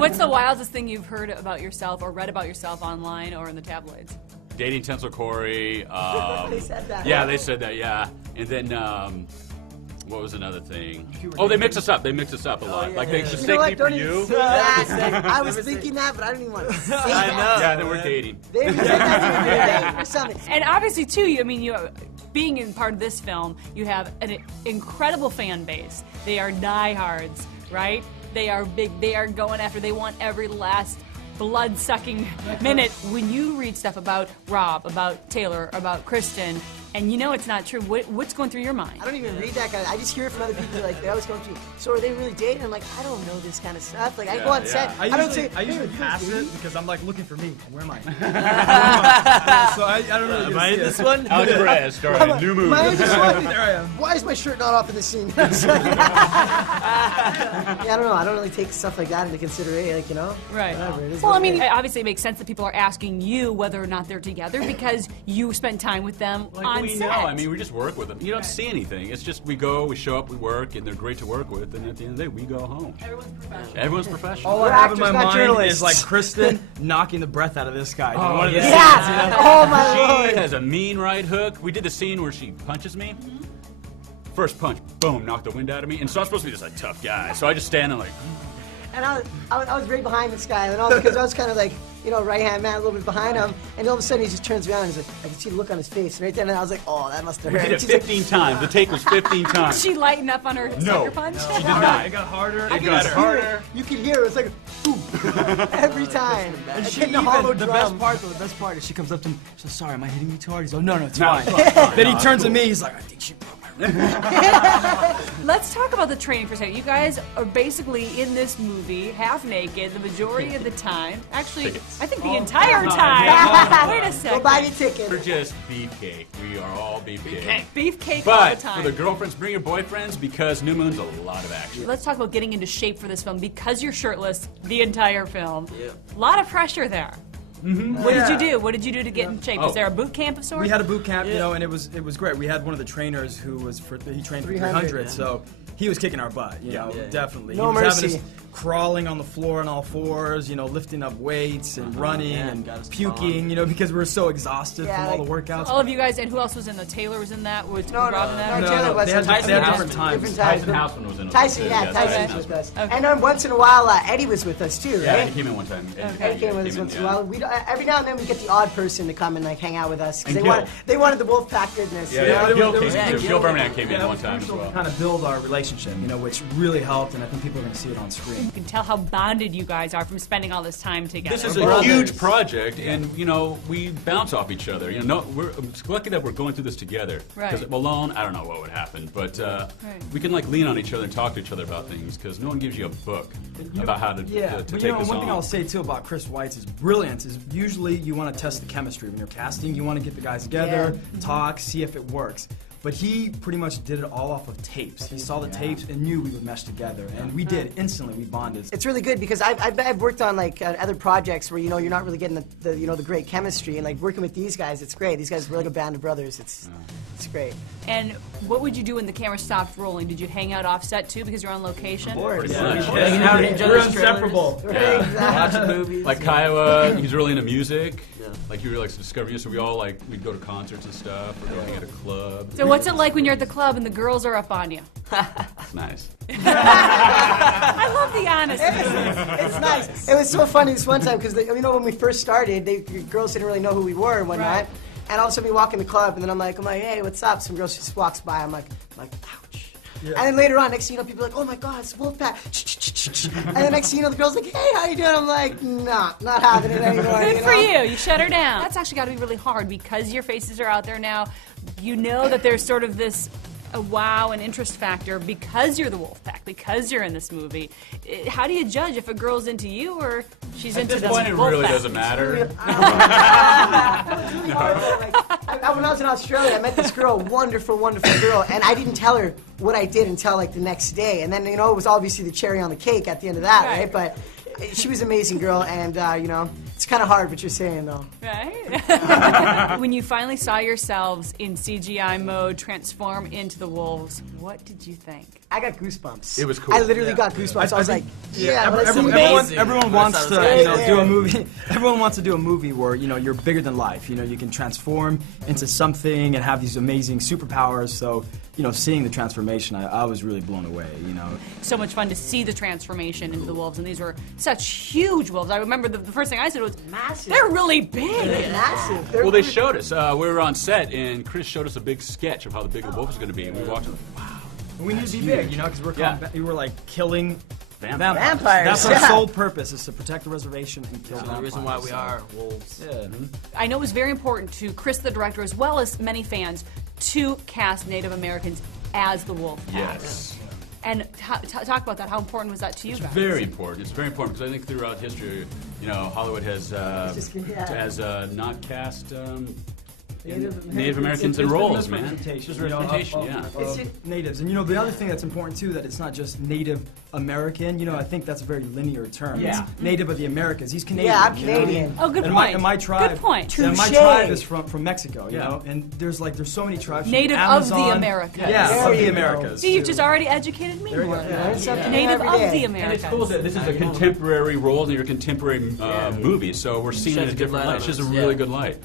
What's the wildest thing you've heard about yourself or read about yourself online or in the tabloids? Dating Tinsel Corey. They said that. Yeah, they said that, yeah. And then, what was another thing? Oh, they mix us up. They mix us up a lot. Like, they mistake me for you. I was thinking that, but I don't even want to say that. Yeah, then we're dating. They said that or something. And obviously, too, being in part of this film, you have an incredible fan base. They are diehards, right? They are big. They are going after. They want every last blood-sucking minute. When you read stuff about Rob, about Taylor, about Kristen, and you know it's not true, what's going through your mind? I don't even read that kind of, I just hear it from other people, like, they always go to me, so are they really dating? I'm like, I don't know this kind of stuff. Like, I go on set, I usually pass it because I'm like looking for me. Where am I? So I don't really Am I in this one? Alex Perez, starring new movie. There I am. Why is my shirt not off in the scene? Yeah, I don't know. I don't really take stuff like that into consideration, like, you know? Right. Whatever, it is Well, what I mean, it is. obviously it makes sense that people are asking you whether or not they're together because you spend time with them on we set. know. I mean, we just work with them. You don't see anything. It's just we go, we show up, we work, and they're great to work with. And at the end of the day, we go home. Everyone's professional. Everyone's professional. All I have in my mind is like Kristen knocking the breath out of this guy. Oh, One of the yeah. scenes, you know? Oh, my She Lord. has a mean right hook. We did the scene where she punches me. First punch, boom, knocked the wind out of me. And so I'm supposed to be this like tough guy. So I just stand there like. And I was right behind this guy, and all because I was kind of like, you know, right-hand man, a little bit behind him, and all of a sudden he just turns around and he's like, I can see the look on his face right then, and I was like, oh, that must have We hurt. did it She's like, 15 times. The take was 15 times. She lighten up on her sucker punch? She did not. It got harder. It got harder. You could hear it was like, boom, every time. And Like she hitting a even, hollow the drum. best part is she comes up to me, she says, sorry, am I hitting you too hard? He's like, no, it's No, fine. it's fine. Then he turns to me, he's like, I think she broke my rib. Let's talk about the training for a second. You guys are basically in this movie half naked the majority of the time. Actually, I think the entire time. Wait a Go second. buy your ticket. We're just beefcake. We are all beefcake. Beefcake all the But time. for the girlfriends, bring your boyfriends because New Moon's a lot of action. Let's talk about getting into shape for this film because you're shirtless the entire film. A lot of pressure there. What did you do? What did you do to get in shape? Was there a boot camp of sorts? We had a boot camp, you know, and it was great. We had one of the trainers who was he trained for 300, so he was kicking our butt, you know, definitely. No he was mercy. having us crawling on the floor on all fours, you know, lifting up weights and running and puking, you know, because we were so exhausted from all the workouts. All of you guys, and who else was in the Taylor was in that? Was Rob in that? No, Taylor wasn't. They had different times. Tyson Houseman was in it. Tyson, too. yeah, Tyson Tyson was with us. Okay. And then once in a while, Eddie was with us too, Yeah, right? he came in one time. Eddie came with us once in a while. Every now and then we get the odd person to come and like hang out with us because And they wanted the Wolfpack goodness. Yeah, you know? yeah. Gil there was- came in too. yeah, Gil Birmingham came in Yeah, one time as we well. kind of build our relationship, you know, which really helped, and I think people are going to see it on screen. You can tell how bonded you guys are from spending all this time together. This is a huge project, and you know we bounce off each other. You know, we're lucky that we're going through this together. Because Right. alone, I don't know what would happen, but we can like lean on each other and talk to each other about things. Because no one gives you a book about how to But take you know, this one on. thing I'll say too about Chris Weitz' brilliance is usually you want to test the chemistry when you're casting. You want to get the guys together, talk, see if it works. But he pretty much did it all off of tapes. He saw the tapes and knew we would mesh together, and we did instantly. We bonded. It's really good because I've worked on like other projects where you know you're not really getting the you know the great chemistry, and like working with these guys, it's great. These guys are like a band of brothers. It's great. And what would you do when the camera stopped rolling? Did you hang out offset too because you're on location? Pretty much. Hanging out in each We're other's inseparable. Yeah. Watching movies. Like Kiowa, he's really into music. Like you were like discovering it, so we all like we'd go to concerts and stuff, or go hang at a club. So what's it like when you're at the club and the girls are up on you? It's nice. I love the honesty. It's nice. It was so funny this one time because you know when we first started, the girls didn't really know who we were and whatnot. Right. And all of a sudden we walk in the club, and then I'm like, hey, what's up? Some girl just walks by. I'm like, ouch. Yeah. And then later on, next thing you know, people are like, oh my God, it's Wolfpack. And then next thing you know, the girl's like, hey, how you doing? I'm like, nah, not happening anymore. Good you for know? you. You shut her down. That's actually got to be really hard because your faces are out there now. You know that there's sort of this a wow and interest factor because you're the Wolfpack, because you're in this movie. How do you judge if a girl's into you or she's into At the this point, it Wolfpack? really doesn't matter. When I was in Australia, I met this girl, wonderful, wonderful girl, and I didn't tell her what I did until like the next day. And then, you know, it was obviously the cherry on the cake at the end of that, right? But she was an amazing girl, and, you know, It's kind of hard what you're saying, though. Right? When you finally saw yourselves in CGI mode transform into the wolves, what did you think? I got goosebumps. It was cool. I literally got goosebumps. I was like, yeah, that's everyone, amazing. everyone wants to Yeah. do a movie. Everyone wants to do a movie where you're bigger than life. You can transform into something and have these amazing superpowers. So seeing the transformation, I was really blown away. So much fun to see the transformation into the wolves, and these were such huge wolves. I remember the first thing I said was, Massive. they're really big. Massive. Well, they showed us. We were on set, and Chris showed us a big sketch of how the big wolf was going to be, and we walked in. Wow. We need to be big, because we were like killing Vampires. Vampires. That's our Yeah. sole purpose, is to protect the reservation and kill The vampires. reason why we are wolves. Yeah. I know it was very important to Chris, the director, as well as many fans, to cast Native Americans as the wolf pack. Yes. And talk about that. How important was that to you guys? Very important. It's very important because I think throughout history, Hollywood has not cast Native Americans in roles, man. It's just representation, yeah. Of natives. And the other thing that's important too, that it's not just Native American. I think that's a very linear term. Yeah. It's Native of the Americas. He's Canadian. Yeah, I'm you know? Canadian. Oh, good And point. my tribe. Good point. And my Touche. tribe is from Mexico. You Yeah. know, and there's so many tribes. from Native of the Amazon. Americas. Yeah, There of you the go. Americas. See, you've just already educated me There you more. go. than Yeah. that. Learn something Native every of day. the And Americas. it's cool that this is a contemporary role and your contemporary movie, so we're seeing it in Sheds a a good different light light. on It's just a us, really yeah. good light.